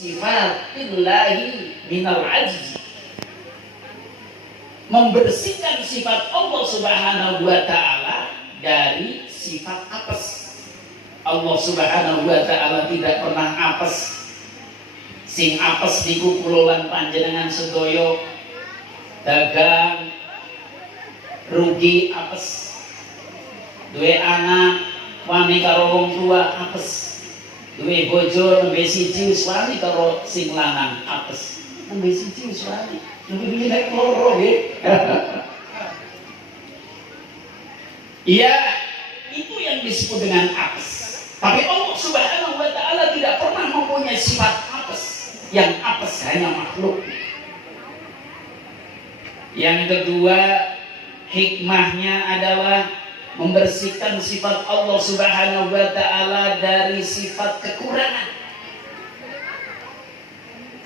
sifatillahi minal ajzi, membersihkan sifat Allah Subhanahu wa taala dari sifat apes. Allah Subhanahu wa taala tidak pernah apes. Sing apes niku kula lan panjenengan sedaya dagang rugi apes, duwe anak wani karo wong tua apes, duwe bojo nembe siji wis wani karo sing lanang apes, nembe siji wis wani nembe nek loro nggih. Iya, itu yang disebut dengan apes. Tapi Allah Subhanahu wa taala tidak pernah mempunyai sifat apes. Yang apes hanya makhluk. Yang kedua, hikmahnya adalah membersihkan sifat Allah Subhanahu wa taala dari sifat kekurangan.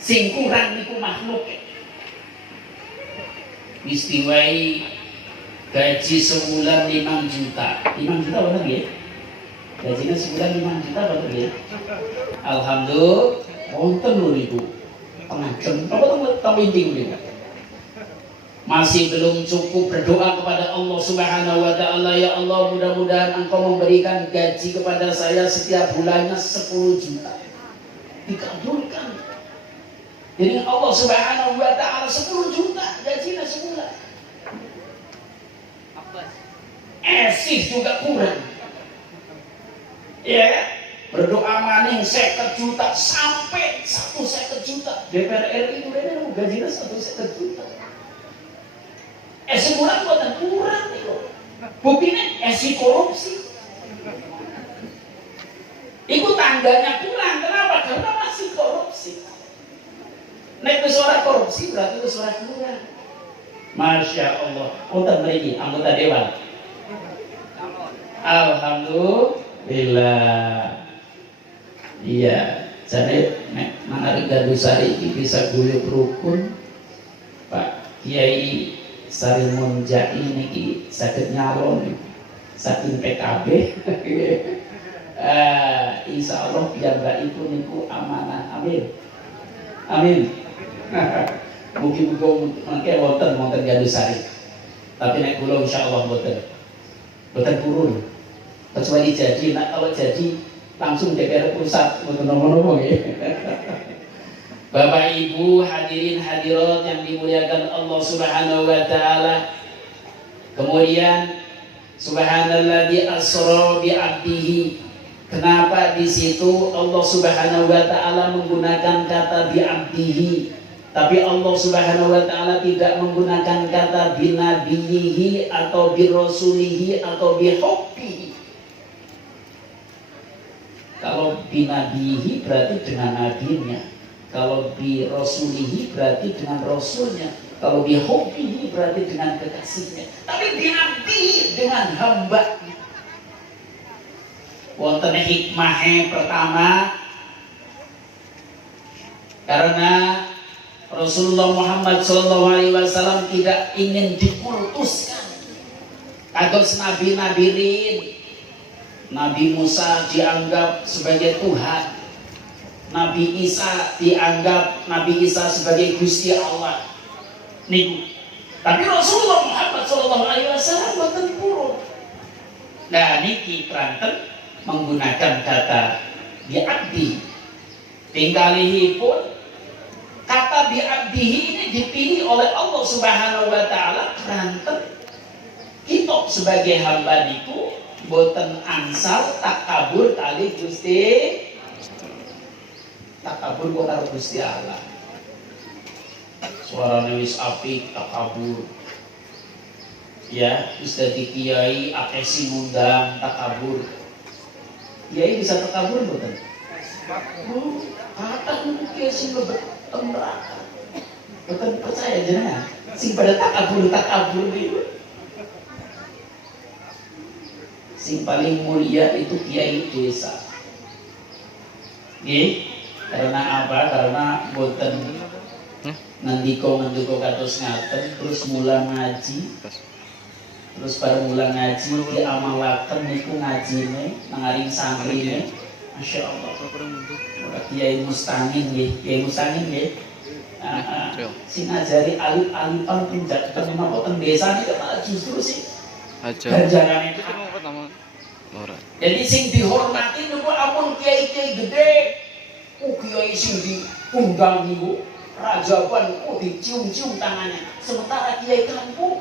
Sing kurang niku makhluk. Istiwai gaji sebulan 5 juta. 5 juta benar ya? Gajinya sebulan 5 juta benar ya? Alhamdulillah, wonten lho niku. Pengajem, apa tampinting niku. Masih belum cukup berdoa kepada Allah Subhanahu wa taala, ya Allah mudah-mudahan Engkau memberikan gaji kepada saya setiap bulannya 10 juta. Dikabulkan. Jadi Allah Subhanahu wa taala 10 juta gajinya sebulan. Esih juga kurang. Ya, berdoa maning 50 juta sampai 150 juta. DPR RI itu gajinya 150 juta. Sebulan buatan kurang nih kok. Buktinya korupsi. Itu tandanya kurang. Kenapa? Karena masih korupsi. Nek suara korupsi berarti itu suara kurang. Masya Allah. Untuk mereka anggota dewan. Alhamdulillah. Iya. Jadi nek manari gadusari ini bisa guyub rukun. Pak Kiai Sarimun Jai niki saged nyalon saking PKB. Insya Allah piyambakipun niku amanah. Amin. Amin. Mungkin mangke wonten gadusari. Tapi nek kula insya Allah boten purun. Kecuali jadi, kalau jadi langsung DPR pusat mboten nopo-nopo nggih. Bapak Ibu hadirin hadirat yang dimuliakan Allah Subhanahu wa taala. Kemudian subhanalladzi asra bi 'abdihi. Kenapa di situ Allah Subhanahu wa taala menggunakan kata bi 'abdihi, tapi Allah Subhanahu wa taala tidak menggunakan kata bi nabiyhi atau bi rasulihi atau bi hubbihi. Kalau bi nabiyhi berarti dengan nabinya. Kalau bi rasulihi berarti dengan rasulnya. Kalau bi hubbihi berarti dengan kekasihnya. Tapi bi abdi dengan hambanya. Wonten hikmahnya pertama, karena Rasulullah Muhammad SAW tidak ingin dikultuskan. Kados nabi-nabi rin. Nabi Musa dianggap sebagai Tuhan. Nabi Isa dianggap Nabi Isa sebagai Gusti Allah. Niku. Tapi Rasulullah Muhammad SAW boten purun. Nah niki pranten menggunakan kata bi'abdi. Tinggalihipun kata bi'abdihi ini dipilih oleh Allah Subhanahu wa taala pranten kita sebagai hamba niku boten angsal takabur kali Gusti. Takabur kok karo Gusti Allah. Suarane wis apik takabur. Ya, wis dadi kiai akeh sing ngundang takabur. Kiai bisa takabur mboten? Kata kiai sing lebet neraka. Mboten percaya jenengan. Sing pada takabur itu. Sing paling mulia itu kiai desa. Nggih. Karena apa? Karena boten ngendika kados ngaten terus mulang ngaji. Terus bareng mulang ngaji diamalaken niku ngajine nangaring santrine Masya Allah. Kiai Mustangin nggih, Kiai Mustangin nggih. Sing ngajari alif-alifan pinjak terima boten desa iki malah justru sih ganjarane pertama. Jadi sing dihormati niku ampun kiai-kiai gede. Kiai sing diundang niku rajaban dicium-cium tangannya. Sementara kiai kampung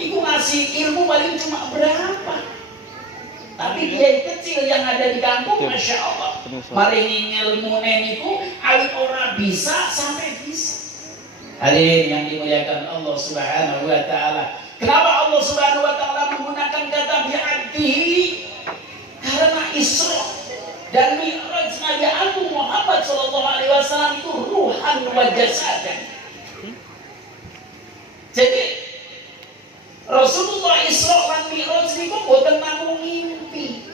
iku ngasih ilmu paling cuma berapa? Tapi kiai kecil yang ada di kampung, Masya Allah, maringi ilmu niku awit ora bisa sampai bisa. Hadirin yang dimuliakan Allah Subhanahu wa taala. Kenapa Allah Subhanahu wa taala menggunakan kata bi'abdihi? Karena Isra dan Mi'raj Nabi Agung Muhammad sallallahu alaihi wasallam itu ruhan wa jasadan. Jadi Rasulullah Isra lan Mi'raj niku boten namung mimpi.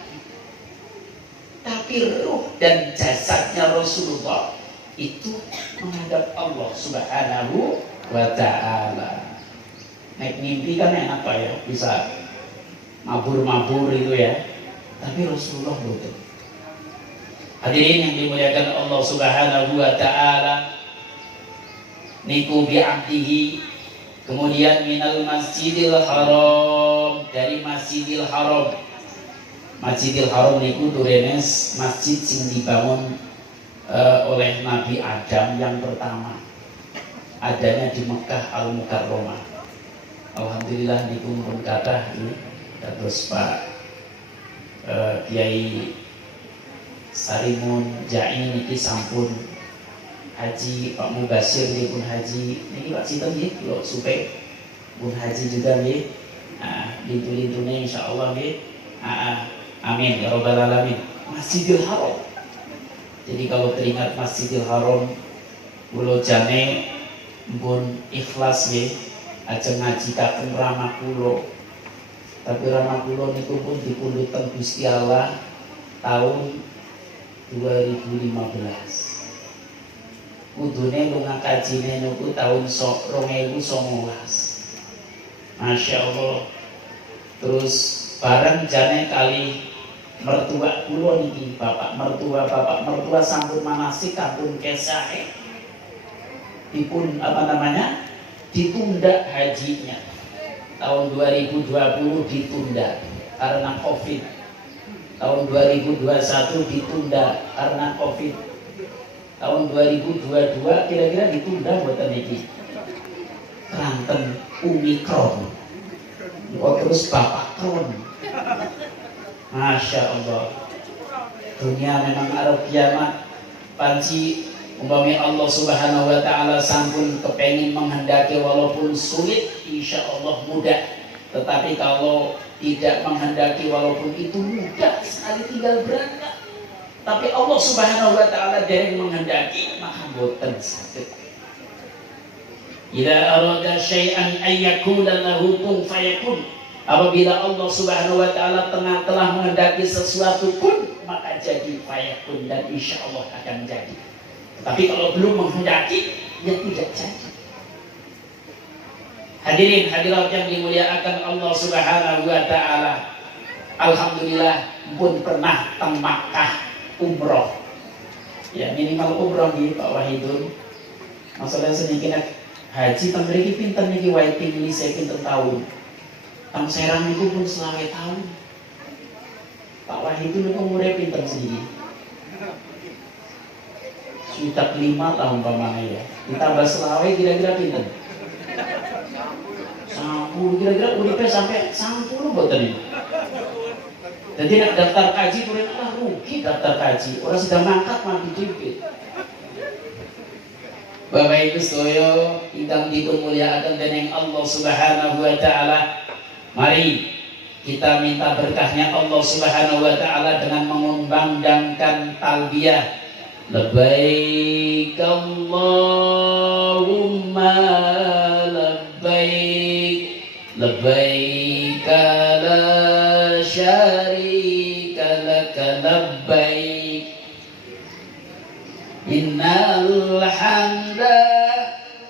Tapi ruh dan jasadnya Rasulullah itu menghadap Allah Subhanahu wa taala. Naik mimpi kan enak Pak ya, bisa mabur-mabur itu ya. Tapi Rasulullah boten. Hadirin yang dimuliakan Allah Subhanahu wa taala, niku bi'abdihi, kemudian minal Masjidil Haram, dari Masjidil Haram. Masjidil Haram niku turenes masjid sing dibangun oleh Nabi Adam yang pertama. Adanya di Mekah Al-Mukarramah. Alhamdulillah niku pun kathah ini terus Pak Kiai Sarimun Jain niki sampun haji, Pak Mubasir niki pun haji, niki Pak sinten nggih kula supe pun haji juga nggih. Nah, lintu-lintune insyaallah nggih. Amin ya rabbal alamin. Masjidil Haram. Jadi kalau teringat Masjidil Haram kula jane mpun ikhlas nggih ajeng ngaji kakung ramah kula. Tapi ramah kula niku pun dipundhuten Gusti Allah tahun 2015. Kudune lunga kajine niku tahun 2019. Masya Allah. Terus bareng jane kali mertua kula niki bapak mertua sampun manasik kampung kesahe dipun ditunda hajinya tahun 2020 ditunda karena Covid, tahun 2021 ditunda karena Covid, tahun 2022 kira-kira ditunda buatan niki keranten Omikron, terus Bapak Kron. Masya Allah, dunia memang arep kiamat. Panci umpami Allah Subhanahu wa taala sampun kepengin menghendaki walaupun sulit, insya Allah mudah. Tetapi kalau tidak menghendaki walaupun itu mudah sekali tinggal berangkat. Tapi Allah Subhanahu wa taala dereng menghendaki maka boten saged. Idza arada syai'an ay yakuna lahu kun fayakun. Apabila Allah Subhanahu wa taala telah menghendaki sesuatu pun maka jadi fayakun, dan insya Allah akan jadi. Tapi kalau belum menghendaki ya tidak jadi. Hadirin hadirat yang dimuliakan Allah Subhanahu wa taala. Alhamdulillah pun pernah teng Makkah umroh. Ya minimal umroh nggih Pak Wahidun. Masalah sedikit haji teng mriki pinten niki waiting list pinten tahun. Tang Serang itu pun selawe tahun. Pak Wahidun niku umure pinten sendiri? Sekitar 5 tahun pamane ya. Ditambah selawe kira-kira pinten? 10 kira-kira uripe sampai 10 boten ini. Jadi nak daftar kaji kurang rugi daftar kaji. Orang sedang mangkat mati dipit. Bapak Ibu sedaya ingkang dimulyakaken dening Allah Subhanahu wa taala. Mari kita minta berkahnya Allah Subhanahu wa taala dengan mengumandangkan talbiyah. Labbaik Allahumma labbaik, labbaik la syarika laka labbaik, innal hamda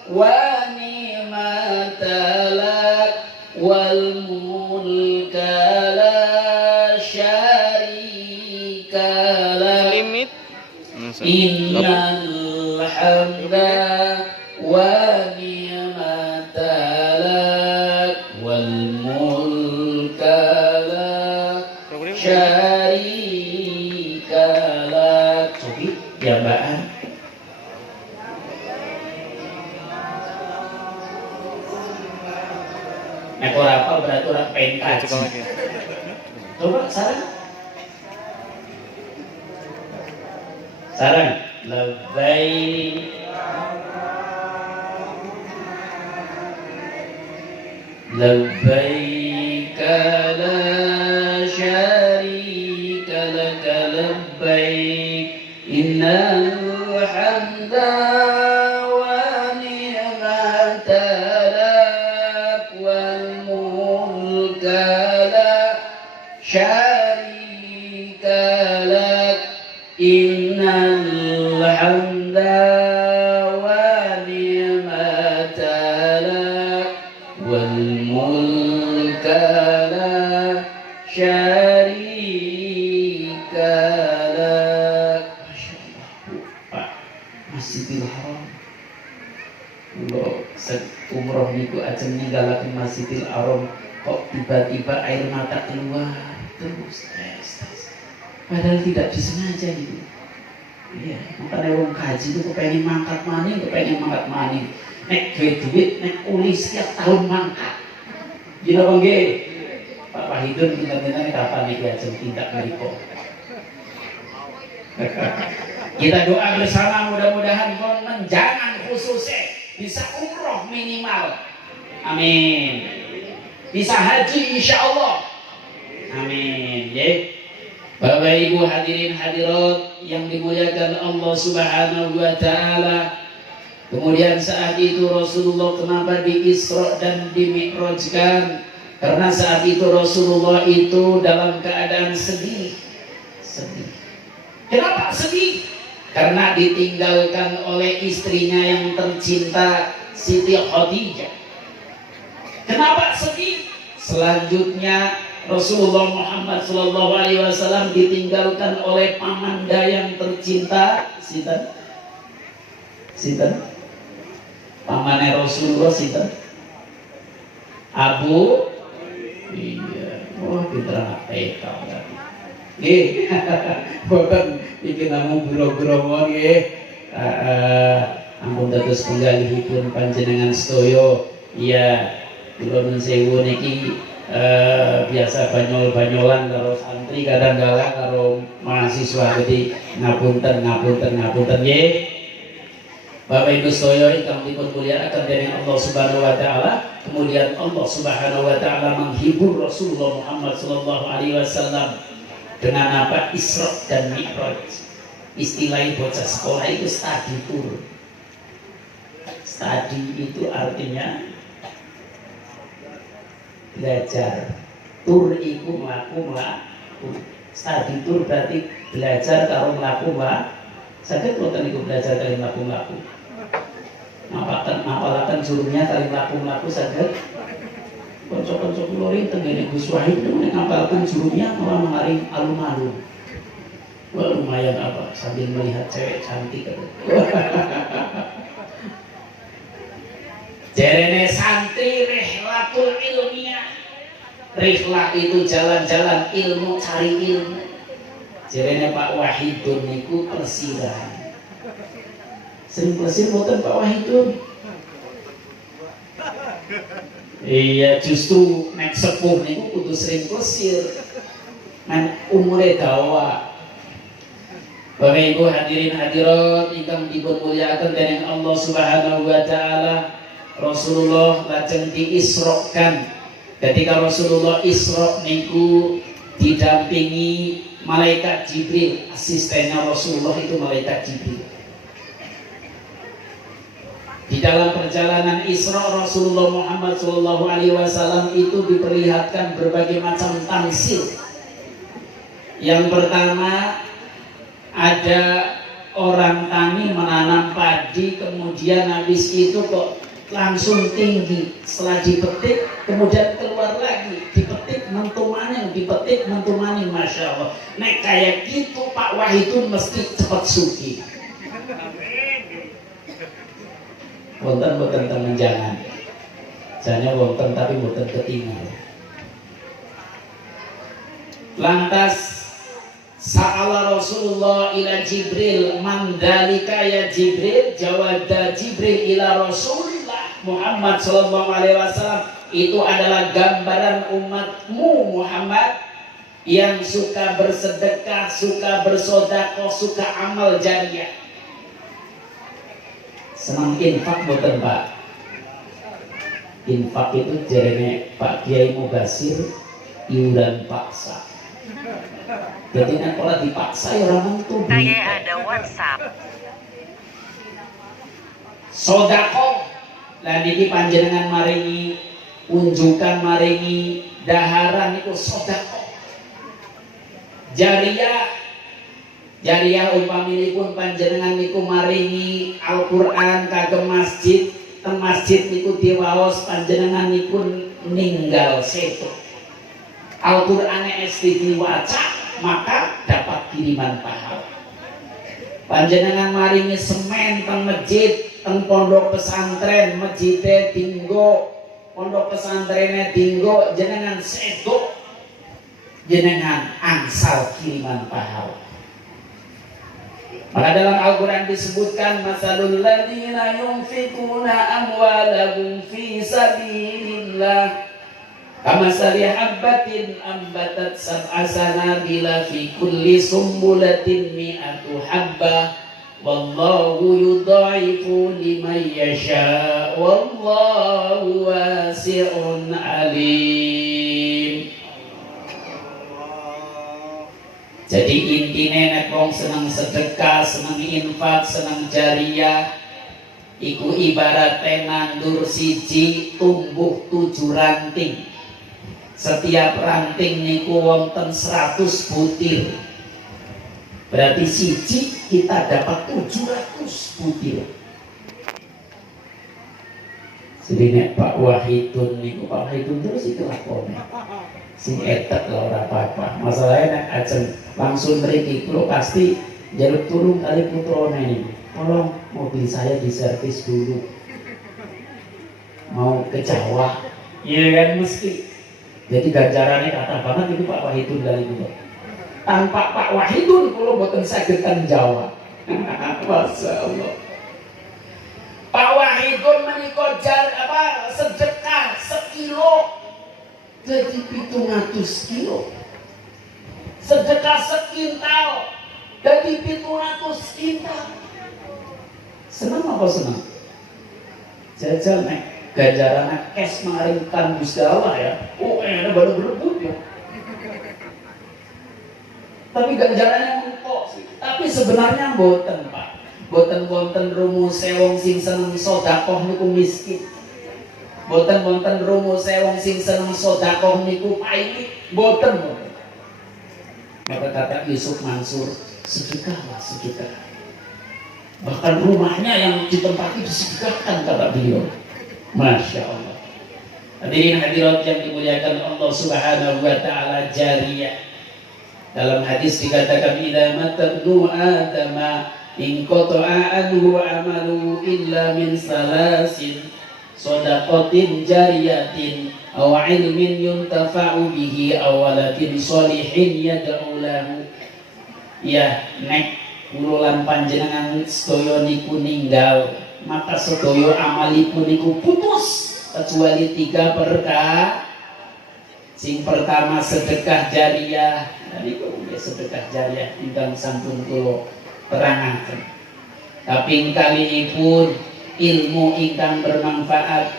wa ni'mata lak wal mulka la syarika Innal hamda wa ni'mata lak wal mulka lak syarika lak. Cobi jambaan. Nek ora apa berarti ora pengen. Coba sarang. Sarang. Labbaik labbaik la syarika lak labbaik innal hamda wa ni'mata lak wal mulka la syarika lak innal hamda wa ni'mata lak wal mulka la syarika lak. Masyaallah Pak Masjidil Haram kula umroh niku ajeng ninggalaken Masjidil Haram kok tiba-tiba air mata keluar terus padahal tidak disengaja gitu. Iya, makanya wong kaji itu kepengen mangkat maning, nek duit, nek uli setiap tahun mangkat. Gila bang G, Pak Wahidun kita kapan nih ajeng tindak meriko. Kita doa bersama mudah-mudahan menjangan khususnya bisa umroh minimal. Amin. Bisa haji insya Allah. Amin. Ya. Bapak Ibu hadirin hadirat yang dimuliakan Allah Subhanahu wa taala. Kemudian saat itu Rasulullah kenapa di Isra dan di Mi'rajkan? Karena saat itu Rasulullah itu dalam keadaan sedih. Kenapa sedih? Karena ditinggalkan oleh istrinya yang tercinta Siti Khadijah. Kenapa sedih? Selanjutnya Rasulullah Muhammad SAW ditinggalkan oleh pamanda yang tercinta. Sinten? Pamannya Rasulullah sinten? Abu. Iya. Wah, pinter anak TK berarti. Nggih. Boten iki namung buro-buro mawon nggih. Ampun dados penggalihipun panjenengan sedaya. Iya, kula nuwun sewu niki biasa banyol-banyolan karo santri kadang-kala karo mahasiswa jadi ngapunten nggih. Bapak Ibu sedaya ingkang dipun mulyakaken dening Allah Subhanahu wa taala, kemudian Allah Subhanahu wa taala menghibur Rasulullah Muhammad sallallahu alaihi wasallam dengan apa? Isra dan Mi'raj. Istilah bocah sekolah itu study tour. Study itu artinya belajar. Tur iku mlaku. Study tour berarti belajar karo mlaku, Pak. Saged mboten niku belajar kali mlaku. Ngapalaken jurumnya kali mlaku saged. Kanca-kanca kula rinten ngene Gus Wahid nek ngapalkan jurumnya malah mengaring alun-alun. Wah, lumayan apa sambil melihat cewek cantik. Jerene santri rihlatul ilmiah. Rihlah itu jalan-jalan ilmu, cari ilmu. Jerene Pak Wahidun niku persiran. Sering plesir mboten Pak Wahidun? Iya, justru nek sepuh niku kudu sering plesir. Men umure dawa. Bapak Ibu hadirin hadirat ingkang dipun mulyakaken dening Allah Subhanahu wa taala, Rasulullah lajeng diisrokan. Ketika Rasulullah Isra niku didampingi malaikat Jibril, asistennya Rasulullah itu malaikat Jibril. Di dalam perjalanan Isra Rasulullah Muhammad SAW itu diperlihatkan berbagai macam tamsil. Yang pertama ada orang tani menanam padi, kemudian habis itu kok langsung tinggi, setelah dipetik kemudian keluar lagi, dipetik mentu maning, Masya Allah. Allah. Nek kayak gitu Pak Wahidun mesti cepat suki. Wonten boten temen jangan. Jane wonten tapi boten ketinggal. Lantas sa'ala Rasulullah ila Jibril mandalika ya Jibril, jawada Jibril ila Rasulullah Muhammad sallallahu alaihi wasallam, itu adalah gambaran umatmu Muhammad yang suka bersedekah, suka bersedekah, suka amal jariah. Senang infak boten Pak? Infak itu jarene Pak Kiai Mubasir iuran paksa. Jadi kan kalau dipaksa ya orang itu. Saya ada WhatsApp. Sodako, dan ini panjenengan maringi unjukan, maringi daharan itu sodako. Jariah, jariah umpaminipun panjenengan niku maringi Al-Quran kagem masjid, teng masjid niku diwaos panjenengan niku ninggal seto. Al-Qur'ane esti diwaca, maka dapat kiriman pahala. Panjenengan maringi semen teng masjid, teng pondok pesantren, masjidnya tinggo, pondok pesantrennya tinggo, jenengan sedo, jenengan angsal kiriman pahala. Maka dalam Al-Quran disebutkan masalul ladzina yunfikuna amwalahum fi sabilillah kamasali habbatin ambatat sab'a sanabila fi kulli sumbulatin mi'atu habbah wallahu yudha'ifu liman yasha wallahu wasi'un alim. Jadi intinya nek wong seneng sedekah, seneng infak, seneng jariah, iku ibaratnya nandur siji tumbuh 7 ranting. Setiap ranting niku wonten 100 butir. Berarti siji kita dapat 700 butir. Jadi nek Pak Wahidun niku Pak Wahidun terus itu lakonnya. Sing etek lah ora apa-apa. Masalahnya nek ajeng langsung mriki kula pasti jaluk turun kali putrone ini. Tolong mobil saya diservis dulu. Mau ke Jawa. Iya kan mesti. Jadi ganjarannya kata banget itu Pak Wahidun kali itu. Tanpa Pak Wahidun kula boten saged teng Jawa. Masyaallah. Pak Wahidun menika sedekah sekilo jadi 700 kilo. Sedekah sekintal jadi 700 kintal. Senang apa senang? Jajal nek ganjaran cash maringkan Gusti Allah ya. Oh enak baru berebut ya. Tapi ganjarannya mengkok sih. Tapi sebenarnya boten Pak. Boten-boten rumus wong sing seneng sedekah niku miskin. Boten-boten rumus wong sing seneng sedekah niku pailit. Boten. Maka kata Yusuf Mansur, sedekahlah, sedekah. Bahkan rumahnya yang ditempati disedekahkan kata beliau. Masya Allah. Hadirin hadirat yang dimuliakan Allah Subhanahu wa taala, jariyah. Dalam hadis dikatakan idza matabnu adama in qata'a anhu amalu illa min salasin shadaqatin jariyatin aw ilmin yuntafa'u bihi aw waladin shalihin yad'u lahu. Ya nek kula lan panjenengan sedaya niku ninggal, maka sedaya amalipun niku putus kecuali 3 perkara. Sing pertama sedekah jariah. Niku sedekah jariah ingkang sampun kula terangaken. Kaping kalihipun ilmu ingkang bermanfaat.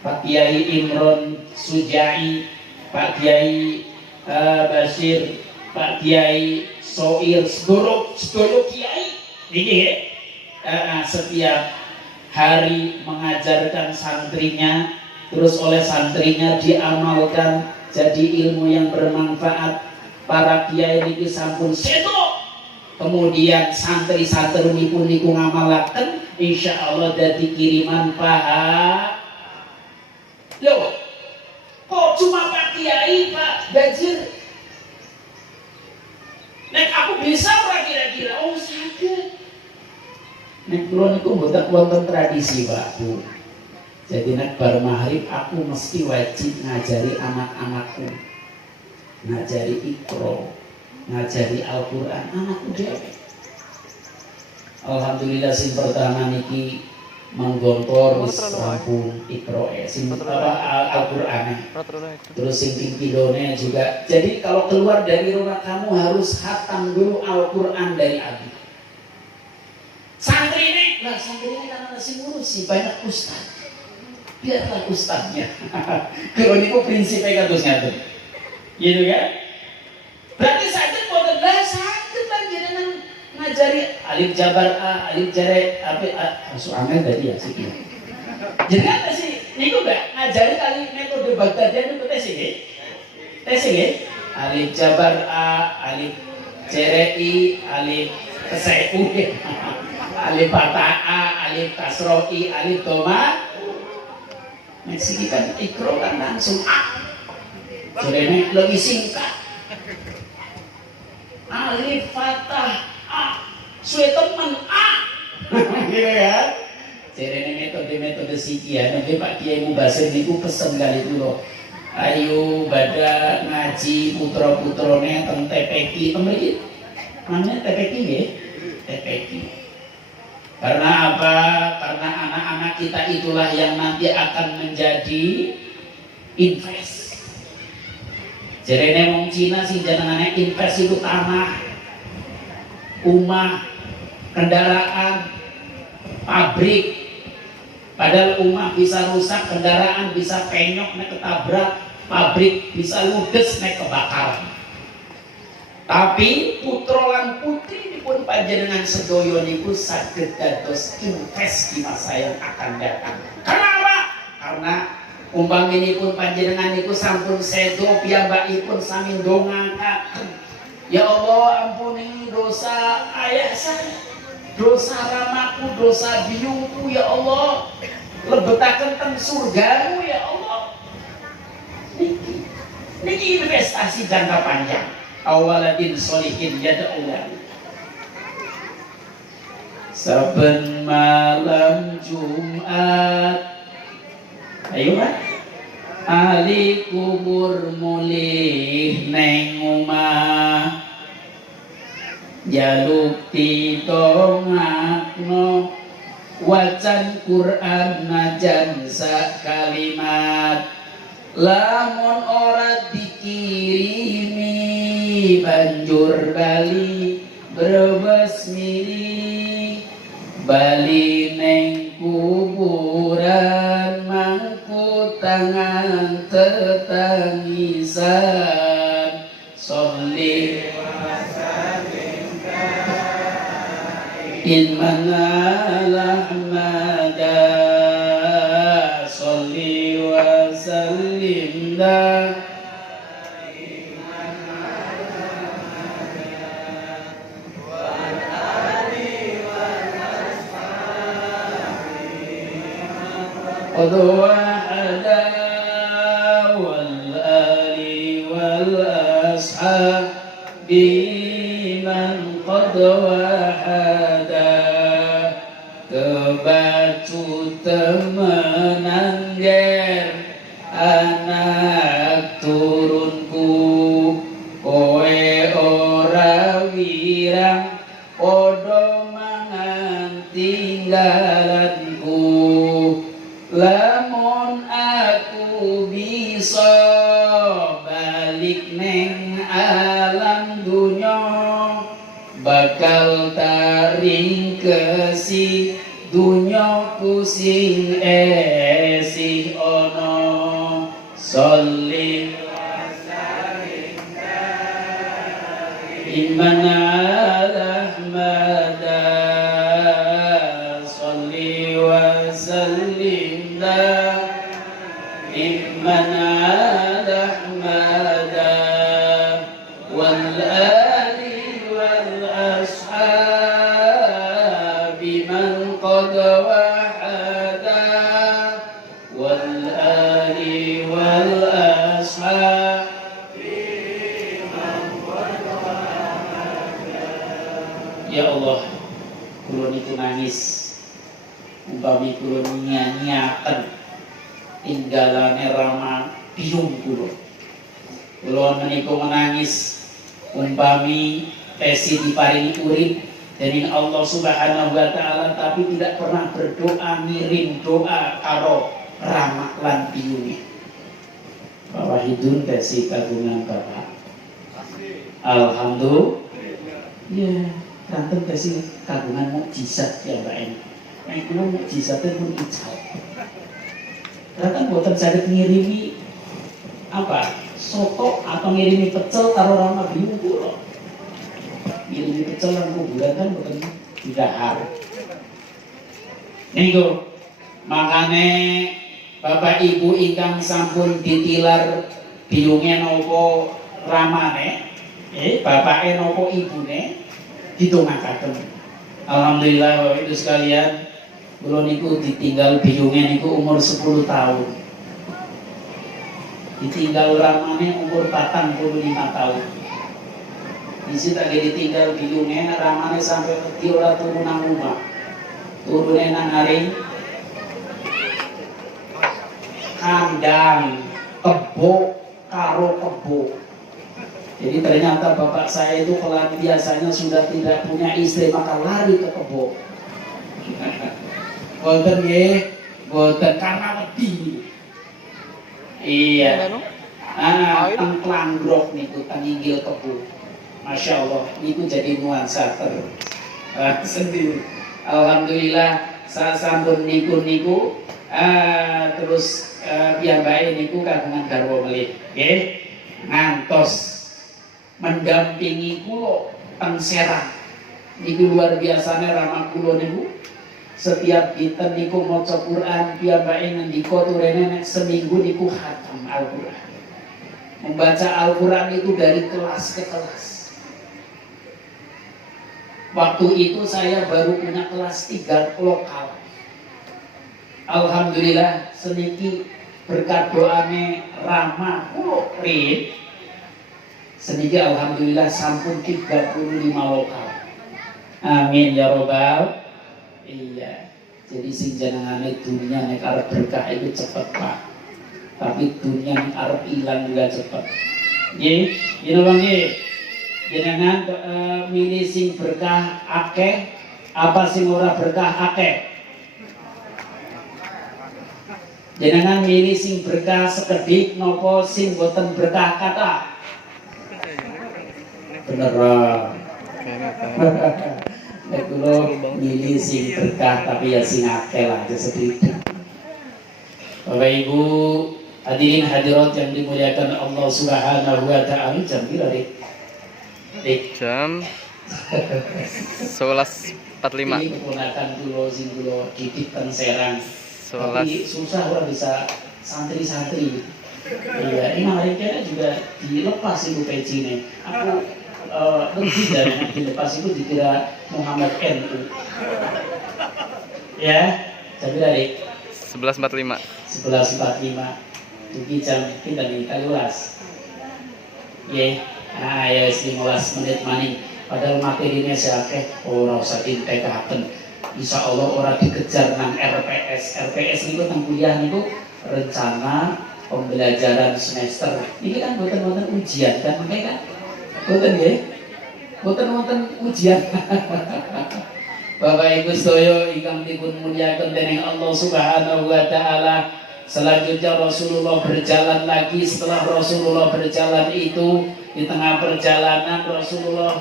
Pak Kiai Imron Sujai, Pak Kiai Basir, Pak Kiai Soir, sedulur kiai ini setiap hari mengajarkan santrinya, terus oleh santrinya diamalkan jadi ilmu yang bermanfaat. Para kiai niki sampun sedo, kemudian santri-santri pun niku ngamalaken, insya Allah dadi kiriman pahala. Loh, kok cuma Pak Kiai Pak Bajir? Aku bisa ora kira-kira? Oh saged. Nek kula niku mboten wonten tradisi, Pak Bu. Jadi nek bar maghrib aku mesti wajib ngajari anak-anakku. Ngajari Iqra, ngajari Al-Qur'an anakku dhewe. Alhamdulillah sing pertama niki menggontor wis rampung Iqra sing Al-Qur'an. Terus sing pindone juga. Jadi kalau keluar dari rumah kamu harus khatam dulu Al-Qur'an dari Abi. Santri ini kan ada sing ngurusi banyak ustaz. Biarlah ustaznya. Kalau niku prinsipnya kados ngaten. Gitu kan? Berarti saged boten lah saged panjenengan ngajari alif jabar a, alif jare apa masuk angin tadi ya sih. Jadi apa sih? Niku enggak ngajari kali metode Baghdadian itu tes nggih. Tes nggih. Alif jabar a, alif jare i, alif kesepu. Alif fathah a, alif kasroh i, alif dhamma. Meski kan Iqra kan langsung a. Jadi lebih singkat. Alif fathah a, suwe temen a. Gitu kan? Jadi metode siki ya. Nanti Pak Kiai Mubasir niku pesen kali dulu. Ayo pada ngaji putra-putrane teng TPQ mriki. Namanya TPQ nggih? TPQ. Karena apa? Karena anak-anak kita itulah yang nanti akan menjadi invest. Jadi wong Cina sih jenengane invest itu tanah, rumah, kendaraan, pabrik. Padahal rumah bisa rusak, kendaraan bisa penyok nek ketabrak, pabrik bisa ludes nek kebakaran. Tapi putra lan putri pun panjenengan sedaya niku saged dados invest di masa yang akan datang. Karena apa? Karena umpaminipun panjenengan niku sampun sedo piyambakipun sami ndongaaken. Ya Allah, ampuni dosa ayah saya, dosa ramaku, dosa biungku ya Allah. Lebetaken teng surgamu ya Allah. Niki investasi jangka panjang. Awaladin solihin yada'ulah. Saben malam Jumat, ayo kan? Ali kubur mulih neng omah, jaluk ditongakno wacan Quran najan sak kalimat. Lamun ora dikirimi banjur bali brebes mili, bali neng kuburan mangku tangan tetangisan. Sholli wa sallim in manal ahmada, sholli wa sallim da wahada wal ali wal ashabi man qad wahada. Kebacu temenan ger anak turunku, kowe ora wirang podo mangan tinggalanku. Lamun aku bisa balik neng alam dunya, bakal taring kesi dunya kusing esih ono. Sholli wa sallim imana ahmada, sholli wa sallim imana ahmada wal ali wal ashabi man qad wahada, wal ali wal ashabi man qad wahada. kula niku nangis umpami kula nyanyiaken tinggalane Rama biyung kula menika menangis umpami tesi diparingi urip dening Allah Subhanahu wa taala tapi tidak pernah berdoa ngirim doa karo Rama lan biyunge. Bapak Hidun tesi kagungan Bapak. Alhamdulillah. Ya, kanten tesi kagungan mukjizat ya Mbak Eni. Nek kula mukjizate pun ijab. Kan boten saged ngirimi apa? Soto atau ngirimi pecel karo Rama biyung kula. Ngirimi pecel lan kuburan kan boten didahar. Niku makane Bapak Ibu ingkang sampun ditilar biyunge napa ramane, bapake napa ibune ditungakaken. Alhamdulillah Bapak Ibu sekalian, kula niku ditinggal biyunge niku umur 10 tahun. Ditinggal ramane umur 45 tahun. Isi tak ditinggal biyunge ramane sampai wedi ora turu nang omah. Turune nang aring kandang kebo karo kebo. Jadi ternyata bapak saya itu kalau biasanya sudah tidak punya istri maka lari ke kebo. Boten nggih, boten karena wedi. Iya. Tengklangrok niku teng inggil kebo. Masya Allah, niku jadi nuansa sendiri. Alhamdulillah sasampun niku terus piyambake niku kagungan garwa melih nggih ngantos mendampingi kula teng Serang niku luar biasane Rama kula niku setiap dinten niku maca Quran piyambake ngendika turene nek seminggu niku khatam Al-Qur'an membaca Al-Qur'an itu dari kelas ke kelas. Waktu itu saya baru punya kelas 3 lokal. Alhamdulillah seniki berkat doane Rama kula rin seniki alhamdulillah sampun 35 lokal. Amin ya robbal. Iya. Jadi sing jenengane dunia nek arep berkah itu cepet Pak. Tapi dunia nek arep ilang juga cepet. Nggih, yen nggih. Jenengan milih sing berkah akeh apa sing ora berkah akeh? Jenengan milih sing berkah sekedhik nopo sing boten berkah kata? Beneran. Nek kula milih sing berkah tapi ya sing akeh lah sedikit. Bapak Ibu hadirin hadirat yang dimuliakan Allah Subhanahu wa taala, jam pira jam 11.45. Ini keponakan kula sing kula didik teng Serang. 11. Tapi susah orang bisa santri-santri. Iya, ini mereka juga dilepas itu pecinya. Aku lebih dari yang dilepas itu dikira Muhammad NU. Ya, jadi dari 11.45. 11.45. Tugi jam kita nih kali ulas. Ya, nah ya 15 menit maning. Padahal materinya siapa? Orang usah ditekaken. Insya Allah orang dikejar nang RPS. RPS itu tentang kuliah itu rencana pembelajaran semester. Ini kan bukan ujian kan, makanya kan? Bukan ya? Bukan ujian. Bapak Ibu sedaya ingkang dipun muliaken dening Allah Subhanahu wa taala. Selanjutnya Rasulullah berjalan lagi. Setelah Rasulullah berjalan itu, di tengah perjalanan Rasulullah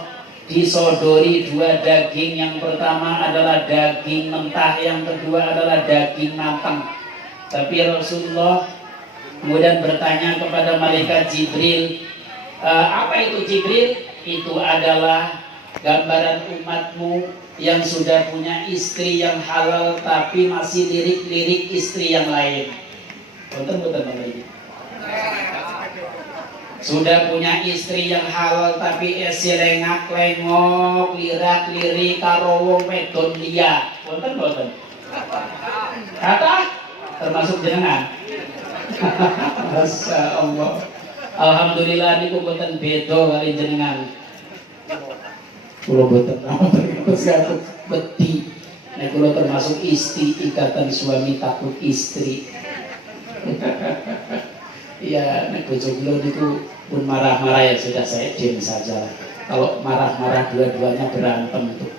disodori 2 daging. Yang pertama adalah daging mentah, yang kedua adalah daging matang. Tapi Rasulullah kemudian bertanya kepada malaikat Jibril, apa itu Jibril? Itu adalah gambaran umatmu yang sudah punya istri yang halal tapi masih lirik-lirik istri yang lain. Betul-betul Bapak. Sudah punya istri yang halal tapi silengak lengok lirak-lirik karo wong wedon liya. Boten. Kata termasuk jenengan. Masya Allah. Alhamdulillah niku boten beda kali jenengan. Kulo boten tergantung beti. Nek kulo termasuk istri, ikatan suami takut istri. Ya, nek bojo kulo niku pun marah-marah ya sudah saya diam saja lah. Kalau marah-marah dua-duanya berantem tuh.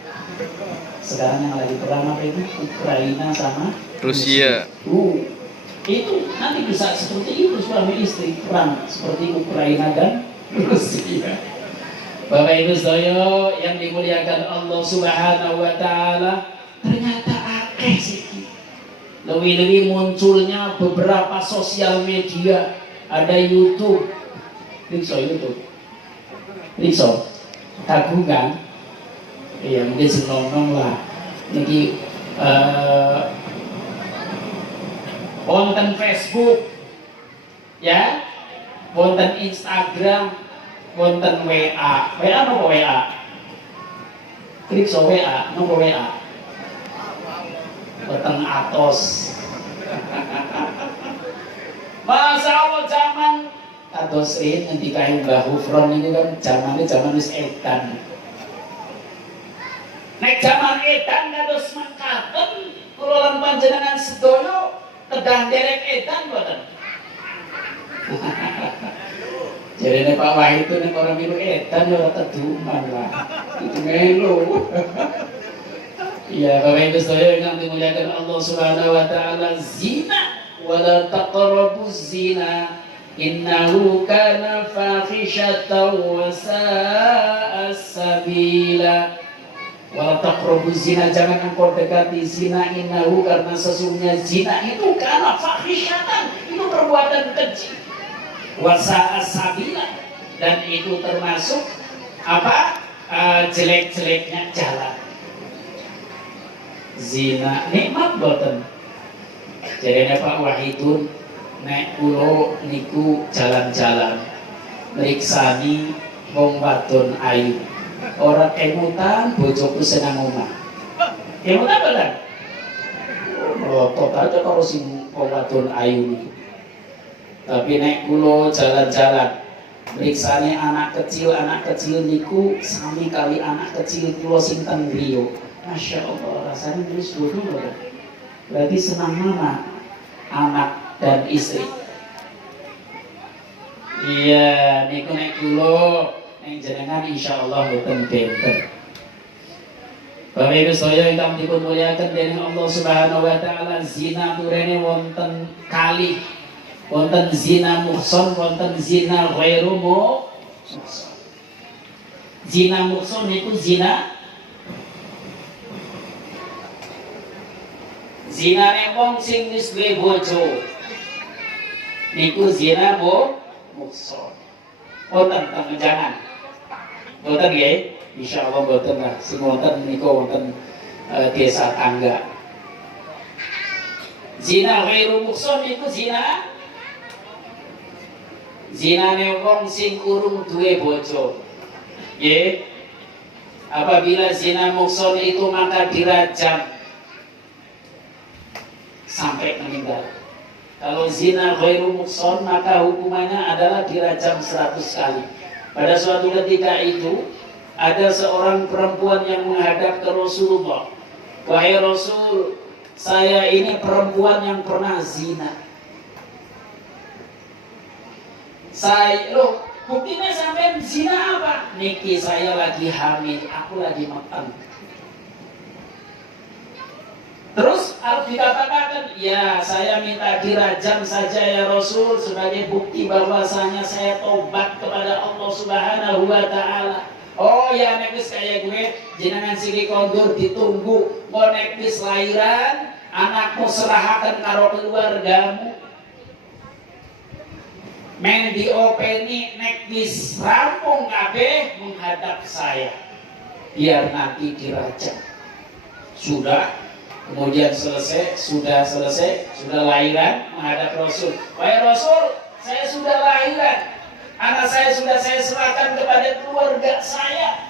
Sekarang yang lagi perang apa itu? Ukraina sama Rusia. Itu nanti bisa seperti itu suami istri perang seperti Ukraina dan Rusia. Bapak Ibu Soyo yang dimuliakan Allah Subhanahu wa Ta'ala, ternyata akeh sih. Lebih-lebih munculnya beberapa sosial media, ada YouTube, YouTube, kagungan, iya mungkin senong lah. Niki konten Facebook, ya, konten Instagram, konten WA nopo WA, klik so WA nopo WA, peteng atos. Masa Allah zaman kados nanti kayu Mbah Hufron ini kan zaman wis edan. Nek zaman edan kados mangkaten kula lan panjenengan sedaya kedah derek edan mboten. Jadi Pak Wahid itu nek orang milu edan ora teduman lah. Itu melu. Ya Bapak Ibu sekalian yang dimuliakan Allah Subhanahu wa Ta'ala, zina wala taqrabuz zina innahu kana fahisyatan wa sa'a sabila. Wala taqrabuz zina, jangan engkau dekati zina, innahu karena sesungguhnya zina itu kana fahisyatan, itu perbuatan keji, wa sa'a sabila, dan itu termasuk apa? Jelek-jeleknya jalan. Zina nikmat boten. Jadi Pak Wahidun nek kulo niku jalan-jalan meriksani wong wadon ayu. Ora kemutan bojoku senang omah. Kemutan boten? Melotot aja karo sing wong wadon ayu niku. Tapi nek kulo jalan-jalan meriksani anak kecil niku sami kali anak kecil kulo sing teng griya. Masya Allah, rasanya terus dulu loh. Berarti senang mana? Anak dan istri. Iya, niku nek kula nek jenengan insyaallah boten benten. Bapak Ibu saya ingkang dipunmuliakan dening Allah Subhanahu wa Ta'ala, zina turene wonten kali. Wonten zina muhson, wonten zina ghairu muhson. Zina muhson niku zina wong sing wis duwe bojo. Niku zina muhson. Wonten jangan. Wonten nggih? Insyaallah wonten lah. Sing wonten niku wonten desa tangga. Zina ghairu muhson niku zinane wong sing urung duwe bojo. Nggih. Apabila zina muhson itu maka dirajam sampai meninggal. Kalau zina ghairu muhson maka hukumannya adalah dirajam 100 kali. Pada suatu ketika itu ada seorang perempuan yang menghadap ke Rasulullah. Wahai Rasul, saya ini perempuan yang pernah zina. Buktinya sampai zina apa? Niki saya lagi hamil, aku lagi makan. Terus harus dikatakan, ya saya minta dirajam saja ya Rasul sebagai bukti bahwasanya saya tobat kepada Allah Subhanahu wa Ta'ala. Oh ya nek wis kaya gue jenengan sini kondur ditunggu mau nek wis lahiran anakmu serahaken karo keluargamu. Men diopeni nek wis rampung kabeh menghadap saya biar nanti dirajam. Sudah. Kemudian sudah lahiran menghadap Rasul. Wahai Rasul, saya sudah lahiran. Anak saya sudah saya serahkan kepada keluarga saya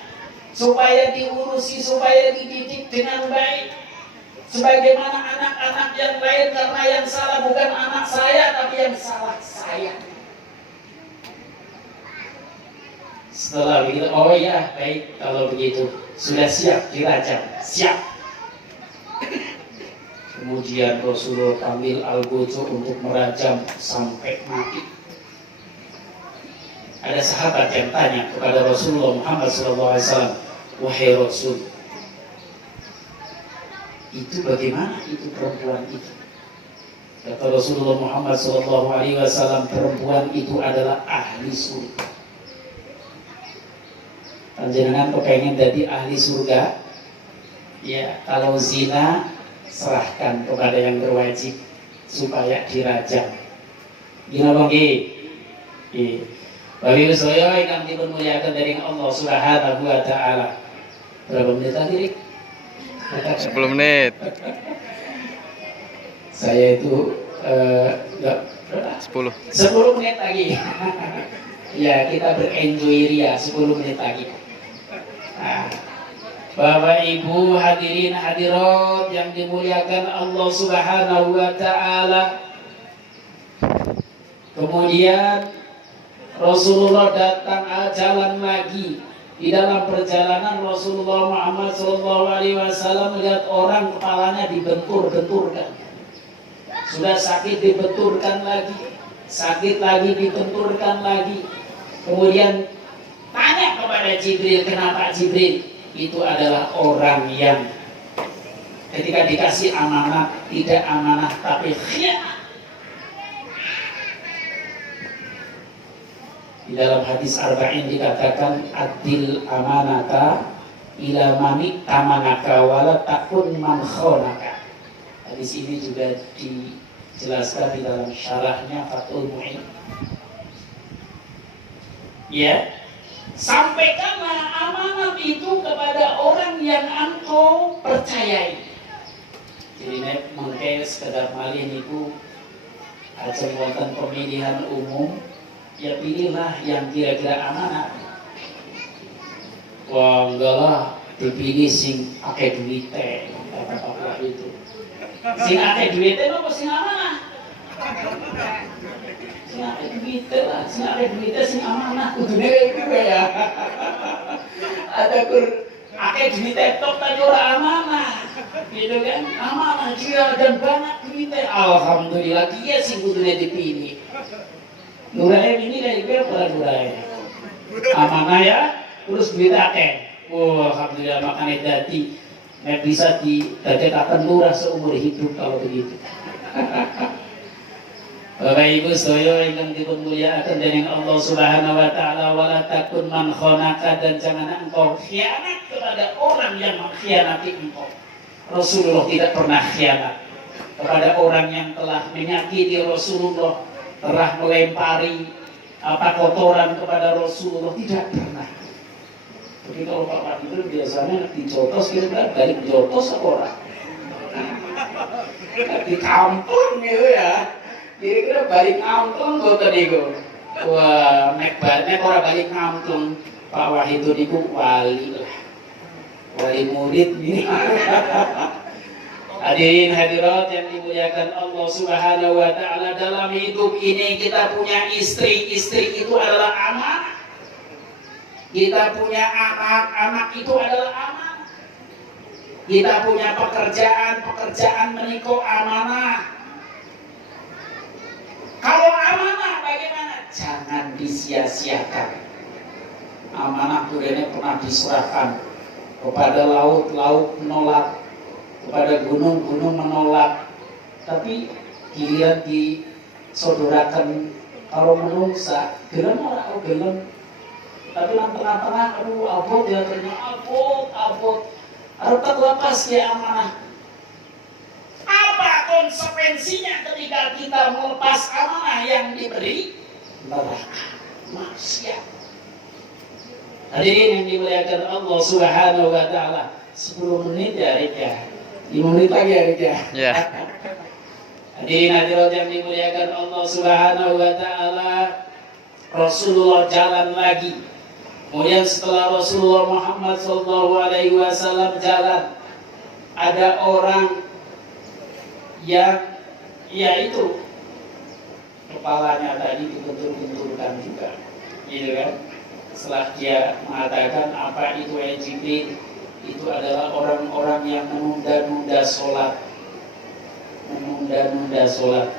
supaya diurusi, supaya dididik dengan baik. Sebagaimana anak-anak yang lain, karena yang salah bukan anak saya, tapi yang salah saya. Setelah begitu, oh ya baik kalau begitu sudah siap dirajam, siap. Kemudian Rasulullah panggil Al-Bojo untuk merajam sampai mati. Ada sahabat yang tanya kepada Rasulullah Muhammad SAW, wahai Rasul, itu bagaimana itu perempuan itu? Kata Rasulullah Muhammad SAW, perempuan itu adalah ahli surga. Panjenengan kepengen jadi ahli surga? Ya, kalau zina serahkan kepada yang berwajib supaya dirajam. Gina bangki. Bagi saya yang dimuliakan dari Allah Subhanahu wa taala. Berapa menit lagi, Rik? 10 menit. Saya itu enggak 10 menit lagi. Ya, kita berenjoy ria 10 menit lagi. Nah, Bapak Ibu hadirin hadirat yang dimuliakan Allah Subhanahu wa taala. Kemudian Rasulullah datang jalan lagi. Di dalam perjalanan Rasulullah Muhammad SAW melihat orang kepalanya dibentur-benturkan. Sudah sakit dibenturkan lagi, sakit lagi dibenturkan lagi. Kemudian tanya kepada Jibril, kenapa Jibril? Itu adalah orang yang ketika dikasih amanah tidak amanah tapi khianat. Di dalam hadis arba'in dikatakan adil amanata ila mani tamanaka wala takun man khonaka. Hadis ini juga dijelaskan di dalam syarahnya Fathul Mu'in. Ya, sampaikanlah amanat itu kepada orang yang engkau percayai. Jadi mengke sekedar malih niku ajeng wonten pemilihan umum, ya pilihlah yang kira-kira amanat. Wah enggak lah, dipilih sing pakai duit teh, kata itu. Sing pakai duit teh apa sing amanah? Sing pakai duit teh lah, sing pakai duit teh sing amanah kudune kuwi ya. Ada kur pakai duit teh tok tadi ora amanah. Gitu kan? Amanah dia dan banyak duit teh. Alhamdulillah dia sing kudune dipilih. Nurain ini kayak berapa Nurain? Amanah ya, terus duit akeh. Oh, alhamdulillah makanya jadi bisa didadekaken lurah seumur hidup kalau begitu. Bapak Ibu sedaya ingkang dimulyakaken dening Allah Subhanahu wa taala, wala takun man khonaka, dan jangan engkau khianat kepada orang yang mengkhianati engkau. Rasulullah tidak pernah khianat kepada orang yang telah menyakiti Rasulullah, telah melempari kotoran kepada Rasulullah, tidak pernah. Jadi kalau Pak Wadi biasanya dijotos kira-kira balik jotos apa orang? Di kampung gitu ya, kira-kira balik kampung boten niku. Wah, nek ora balik kampung Pak Wahid niku wali lah, wali murid ini. Hadirin hadirat yang dimuliakan Allah Subhanahu wa taala, dalam hidup ini kita punya istri itu adalah amanah. Kita punya anak itu adalah amanah. Kita punya pekerjaan menika amanah. Kalau amanah bagaimana? Jangan disia-siakan. Amanah ini pernah diserahkan kepada laut menolak, kepada gunung menolak, tapi giliran disodorakan kalau menungsa, gelem ora gelem. Tapi yang tengah-tengah, aduh abot ya ternyata abot. Harus lepas ya amanah. Apa konsekuensinya ketika kita melepas amanah yang diberi? Neraka, maksiat. Hadirin yang dimuliakan Allah Subhanahu wa taala. 10 menit ya Rik ya. 5 menit lagi ya Rik ya. Ya. Hadirin hadirat yang dimuliakan Allah Subhanahu wa taala. Rasulullah jalan lagi. Kemudian setelah Rasulullah Muhammad SAW jalan, ada orang yang yaitu kepalanya tadi dibentur-benturkan juga, gitu kan? setelah dia mengatakan apa itu Jibril, itu adalah orang-orang yang menunda-nunda sholat, menunda-nunda sholat.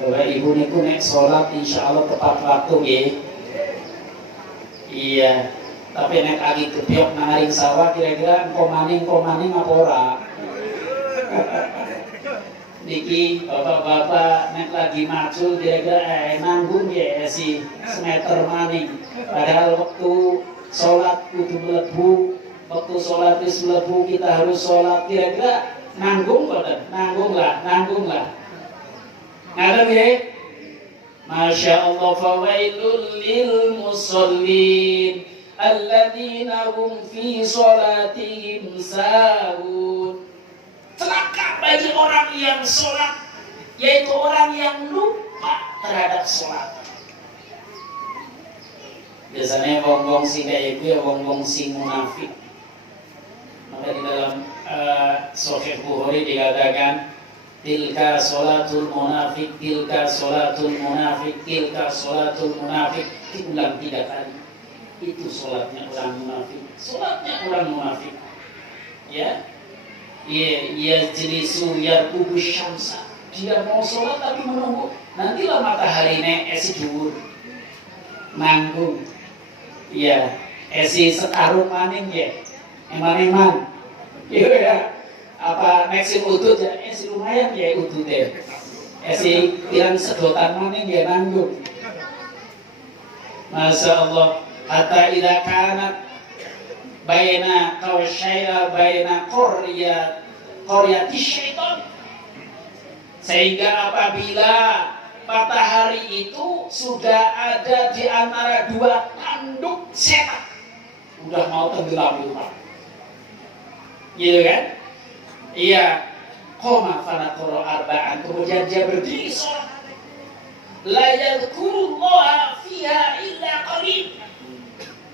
Bapak Ibu niku nek sholat insya Allah tepat waktu ya. Iya, tapi nek lagi kebiok naring sawah kira-kira komaning apa ora? Niki bapak-bapak nek lagi macul kira-kira nanggung ya si semeter maning. Padahal waktu sholat kudu melebu, waktu sholat wis melebu kita harus sholat kira-kira nanggung boten? Nanggung lah. Ngaten ya? Masya Allah, fawailul lil musallin alladzina hum fi sholatihim sahun. Celaka bagi orang yang sholat, yaitu orang yang lupa terhadap sholat. Biasanya wong-wong sing kayak itu ya wong-wong sing munafik. Maka di dalam Sahih Bukhari dikatakan tilka sholatul munafik, tilka sholatul munafik, tilka sholatul munafik, diulang 3 kali. Itu sholatnya orang munafik, sholatnya orang munafik. Ya. Ia jelisu yarkubu syamsa. Dia mau sholat tapi menunggu nantilah matahari esi dhuwur nanggung. Iya, esi sekarung maning ya. Eman-eman. Iya ya. Apa nek udut ya esi lumayan ya udute. Esi pirang sedotan maning ya nanggung. Masya Allah. Hatta idza kanat baina kawasyaya baina qaryati syaitan, sehingga apabila matahari itu sudah ada di antara 2 tanduk setan, udah mau tenggelam itu Pak, gitu kan? Iya, qoma fanaqara arba'an, kemudian dia berdiri sholat, la yadhkurullaha fiha illa qalil,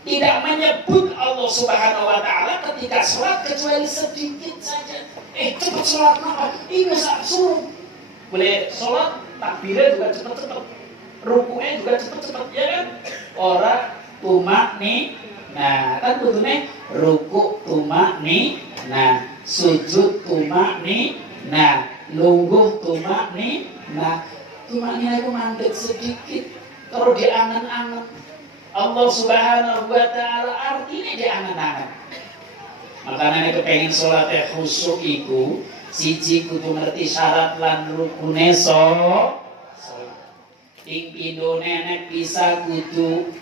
tidak menyebut Allah Subhanahu wa Ta'ala ketika sholat kecuali sedikit saja. Cepat sholat kenapa? Ini saat suruh. Boleh sholat, takbirnya juga cepat-cepat, rukunya juga cepat-cepat, ya kan? Orang tumak nih, nah kan betulnya ruku tumak nih, nah sujud tumak nih, nah lungguh tumak nih, nah tumak nih aku mandek sedikit, kalau diangan-angan. Allah Subhanahu wa Ta'ala artinya diangan-angan. Makanya kepengen sholat khusyuk iku siji kudu ngerti syarat lan rukune ing pindone nek bisa kudu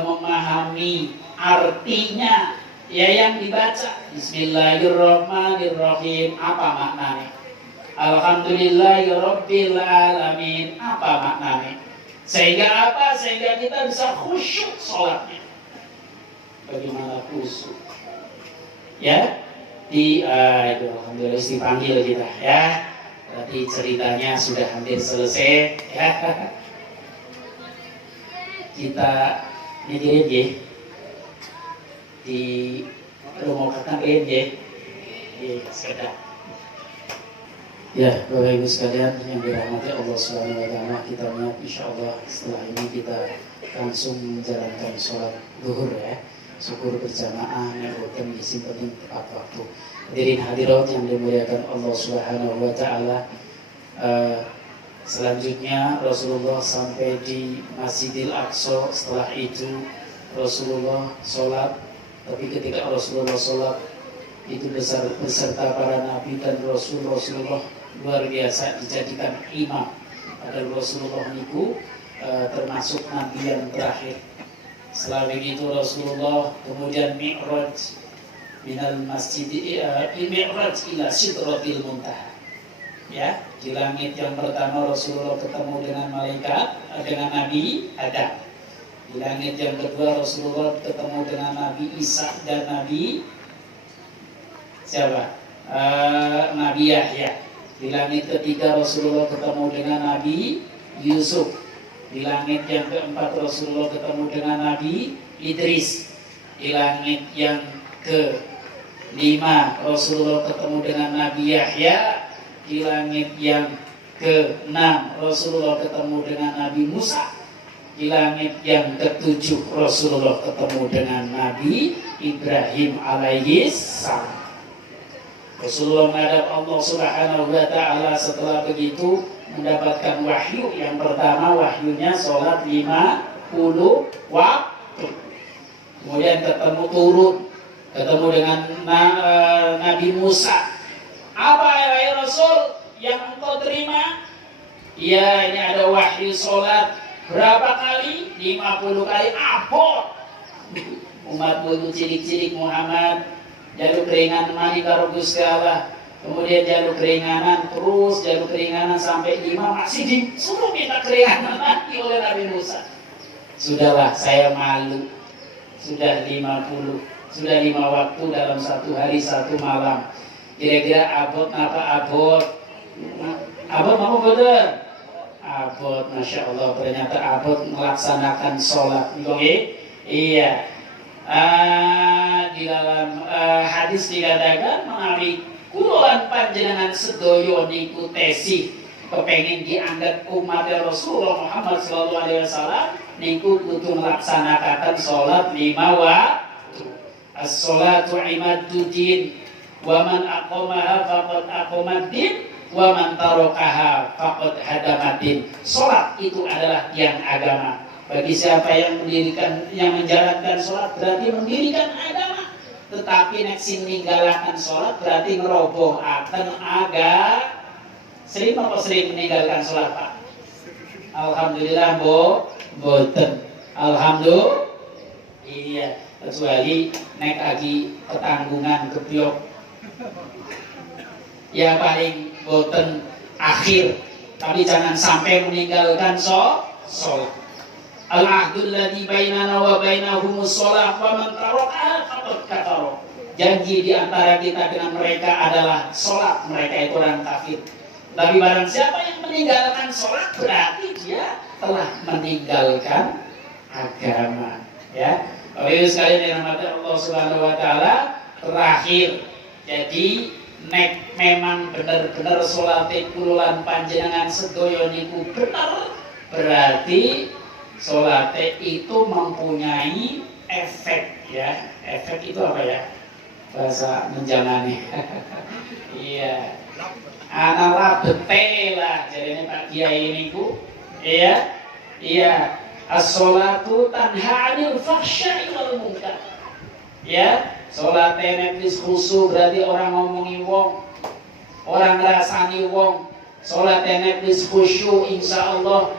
memahami artinya ya yang dibaca. Bismillahirrahmanirrahim, apa maknanya? Alhamdulillahirabbil alamin, apa maknanya? Sehingga apa? Sehingga kita bisa khusyuk sholatnya. Bagaimana khusyuk? Ya, itu alhamdulillah dipanggil kita ya. Berarti ceritanya sudah hampir selesai ya. Kita nyedirin ya di rumah kakak ya. Sudah. Ya, Bapak Ibu sekalian yang dirahmati Allah Subhanahu wa Ta'ala, kita niat insyaallah setelah ini kita langsung menjalankan sholat zuhur ya. Syukur berjamaah yang boten ngisi penting tepat waktu. Hadirin hadirat yang dimuliakan Allah Subhanahu wa Ta'ala. Selanjutnya Rasulullah sampai di Masjidil Aqsa. Setelah itu Rasulullah sholat. Tapi ketika Rasulullah sholat itu beserta para nabi dan Rasulullah luar biasa dijadikan imam. Padahal Rasulullah itu termasuk nabi yang terakhir. Setelah begitu Rasulullah kemudian mi'raj minal masjid mi'raj ila sidratil muntaha. Ya, di langit yang pertama Rasulullah ketemu dengan malaikat, dengan Nabi Adam. Di langit yang kedua Rasulullah ketemu dengan Nabi Isa dan Nabi siapa? Nabi Yahya. Di langit ketiga Rasulullah ketemu dengan Nabi Yusuf. Di langit yang keempat Rasulullah ketemu dengan Nabi Idris. Di langit yang kelima Rasulullah ketemu dengan Nabi Yahya. Di langit yang keenam Rasulullah ketemu dengan Nabi Musa. Di langit yang ketujuh Rasulullah ketemu dengan Nabi Ibrahim alaihi salam. Rasulullah menghadap Allah Subhanahu wa taala, setelah begitu mendapatkan wahyu. Yang pertama wahyunya sholat 50 waktu. Kemudian ketemu dengan Nabi Musa. Apa ya Rasul yang engkau terima? Ya, ini ada wahyu sholat berapa kali? 50 kali. Abot umatmu itu cilik-cilik Muhammad, jalur keringanan mani karo Gusti Allah. Kemudian jalur keringanan, terus jalur keringanan sampai 5, masih disuruh minta keringanan lagi oleh Nabi Musa. Sudahlah, saya malu. Sudah 50, sudah 5 waktu dalam 1 hari 1 malam. Kira-kira abot apa abot? Abot apa betul? Abot, Masya Allah, ternyata abot melaksanakan sholat. Iya. Di dalam hadis dikatakan menawi kulolan panjenengan sedoyo niku tesih kepengin dianggap umat Rasulullah Muhammad sallallahu alaihi wasallam niku kudu melaksanakan sholat 5 waktu. As-sholatu imaduddin wa man aqamaha faqad aqamaddin wa man tarakaha faqad hadamaddin. Sholat itu adalah tiang agama. Bagi siapa yang menjalankan sholat berarti mendirikan agama. Tetapi nek sing ninggalaken sholat berarti ngeroboh akan agama. Sering apa sering meninggalkan sholat, Pak? Alhamdulillah, boten. Alhamdulillah. Iya, kecuali nek lagi ketanggungan kebiok. Ya paling boten akhir, tapi jangan sampai meninggalkan sholat. Al-ahdul ladzi bainana wa bainahumus shalah wa man tarakaha faqad kafara. Janji di antara kita dengan mereka adalah sholat, mereka itu orang kafir. Tapi barang siapa yang meninggalkan sholat berarti dia telah meninggalkan agama. Ya, Bapak Ibu sekalian yang dirahmati Allah Subhanahu wa taala, terakhir. Jadi nek memang benar-benar sholate kululan panjenengan sedoyo niku benar, berarti sholate itu mempunyai efek, ya. Efek itu apa ya? Bahasa menjalani. Iya. Analah betela jadinya Pak Kiai niku. Iya. Iya. As-sholatu tanha 'anil fahsya'i wal munkar. Ya, sholate nek wis khusyuk berarti orang ngomongi wong, orang ngrasani wong. Sholate nek wis khusyuk insyaallah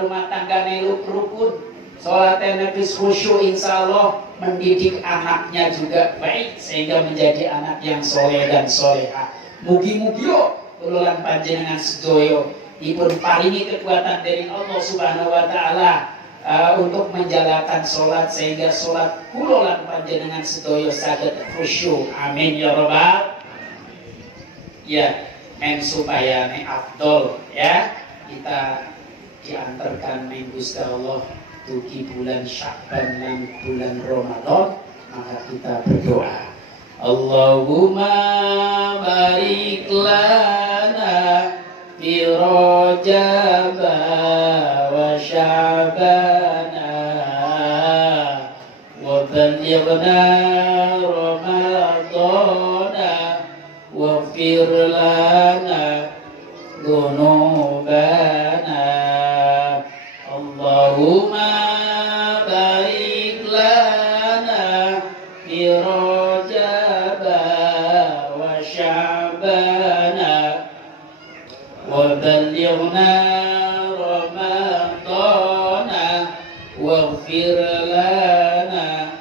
rumah tanggane rukun. Sholate nek wis khusyuk insyaallah mendidik anaknya juga baik sehingga menjadi anak yang soleh dan soleha. Mugi-mugi yo kululan panjenengan sedoyo dipun paringi kekuatan dari Allah Subhanahu wa taala untuk menjalankan sholat sehingga sholat kululan panjenengan sedoyo saged khusyuk. Amin ya rabbal. Ya, men supaya afdol ya kita diantarkan ning Gusti Allah dugi bulan Sya'ban lan bulan Ramadan, maka kita berdoa. Allahumma barik lana fi Rajab wa Sya'bana wa ballighna Ramadana waghfir lana dhunubana. Allahumma barik lana fi Rajab wa Sya'bana wa ballighna Ramadana waghfir lana.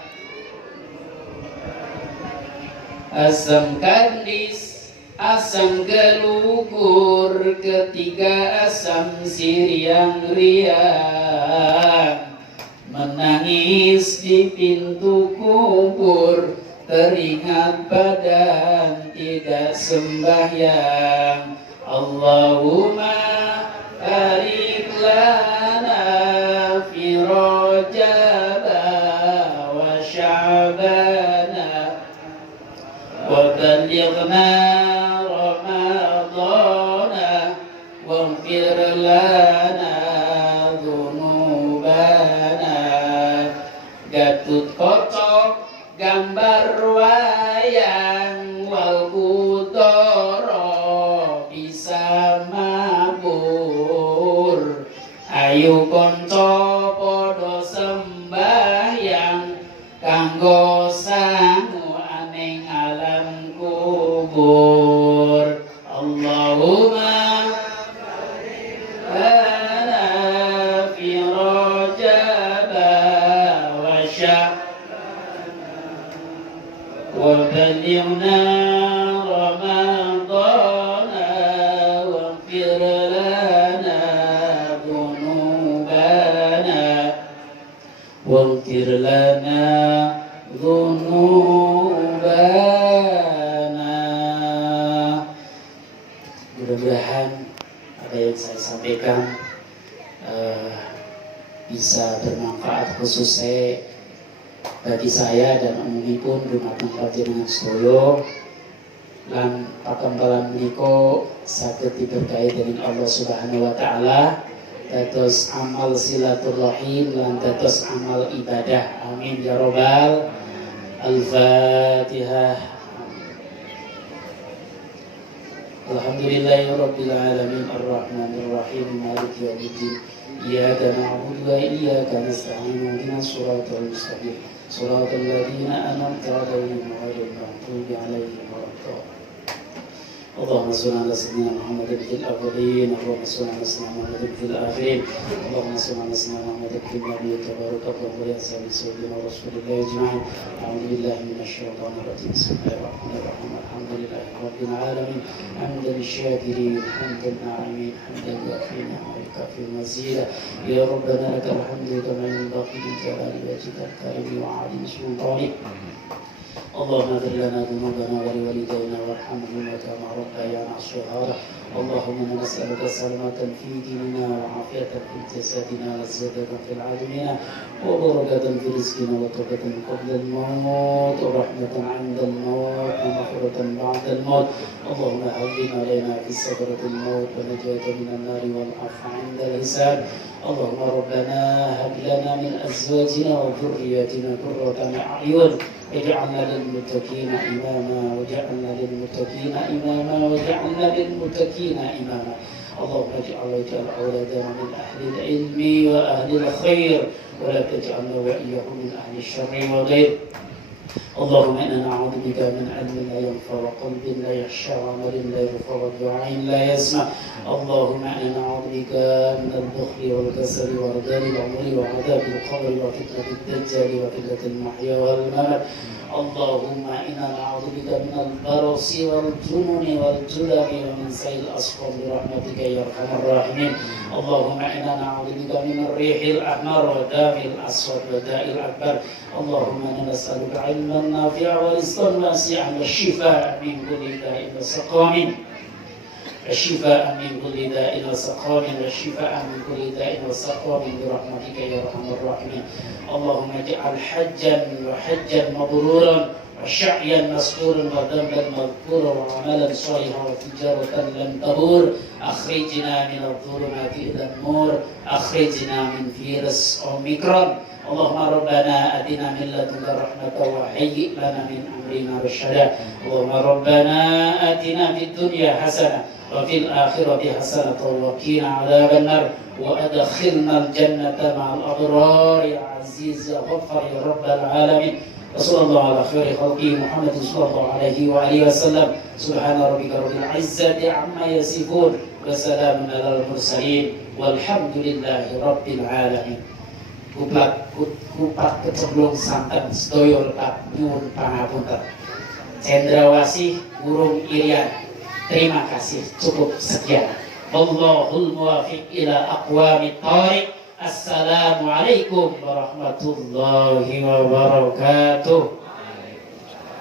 Asam kandis, asam gelugur, ketiga asam siriang riang, menangis di pintu kubur, teringat badan tidak sembahyang. Allahumma barik lana fi Rajab wa Sya'bana wa ballighna Ramadana waghfir lana dhunubana. Ayu kanca padha sembahyang kanggo sangu aning alam kubur. Allahumma lana fi Rajab wa Sya'ban wa ballighna Ramadan waghfir lana dhunubana waghfir lana dhunubana. Mudah-mudahan apa yang saya sampaikan bisa bermanfaat khususnya bagi saya dan umumipun dumateng panjenengan sedaya lan pakambalan menika saged diberkahi dening Allah Subhanahu wa taala dados amal silaturahim lan dados amal ibadah. Amin ya rabbal al-Fatihah. Alhamdulillahirabbil alamin arrahmanir rahim maliki yaumiddin. Iyyaka na'budu wa iyyaka nasta'in ihdinas siratal mustaqim siratal ladzina an'amta 'alaihim ghairil maghdubi 'alaihim waladdallin. اللهم صل على سيدنا محمد في الأولين اللهم صل على سيدنا محمد في الآخرين اللهم صل على سيدنا محمد في النبي تبارك وتعالى سيدنا رسول الله أجمعين. أعوذ بالله من الشيطان الرجيم. بسم الله الرحمن الرحيم. الحمد لله رب العالمين حمدا للشاكرين حمدا الناعمين حمدا يوافي نعمه ويكافئ مزيدا. يا ربنا لك الحمد كما ينبغي لجلال وجهك الكريم وعظيم سلطانك. اللهم اغفر لنا ذنوبنا ولوالدينا وارحمهما كما ربيانا صغارا. اللهم انا نسالك سلامة في ديننا وعافية في جسدنا وزيادة في العالمين وبركة في رزقنا وتوبة قبل الموت ورحمة عند الموت ومغفرة بعد الموت. اللهم هون علينا في سكرة الموت ونجاة من النار والعفو عند الحساب. اللهم ربنا هب لنا من ازواجنا وذرياتنا قرة اعين واجعلنا للمتقين إماما واجعلنا للمتقين إماما واجعلنا للمتقين إماما. اللهم اجعل أولادنا من أهل العلم وأهل الخير ولا تجعلنا وإياهم من أهل الشر والغير. اللهم إنا نعوذ بك من علم لا ينفع وقلب لا يخشى وعمل لا يرفع ودعاء لا يسمع. اللهم إنا نعوذ بك من البخل والكسل وردان العمر وعذاب القبر وفتنة الدجال وفتنة المحيا والممات. اللهم إنا نعوذ بك من البرص والجنون والجلب ومن سيء الأسقام برحمتك يا أرحم الراحمين. اللهم إنا نعوذ بك من الريح الأحمر ودم الأسود وداء الأكبر. اللهم إنا نسألك علما نافعا ورزقا واسعا والشفاء من كل داء وسقام الشفاء من كل داء وسقام والشفاء من كل داء وسقام برحمتك يا أرحم الراحمين. اللهم اجعل حجا وحجا مبرورا وشعيا مسطورا وذنبا مغفورا وعملا صالحا وتجارة لم تبور. أخرجنا من الظلمات إلى النور أخرجنا من فيروس أوميكرون. اللهم ربنا آتنا من لدنك رحمة وهيئ لنا من أمرنا رشدا. اللهم ربنا آتنا في الدنيا حسنة وفي الآخرة حسنة وقنا عذاب النار وأدخلنا الجنة مع الأبرار يا عزيز يا غفار يا رب العالمين. وصلى الله على خير خلقه محمد صلى الله عليه وآله وسلم. سبحان ربك رب العزة عما يصفون وسلام على المرسلين والحمد لله رب العالمين. Kupat keceblong santen sedaya lepat nyuwun pangapunten. Cendrawasih Burung Irian. Terima kasih, cukup sekian. Wallahul muwaffiq ila aqwamit thoriq. Assalamualaikum warahmatullahi wabarakatuh.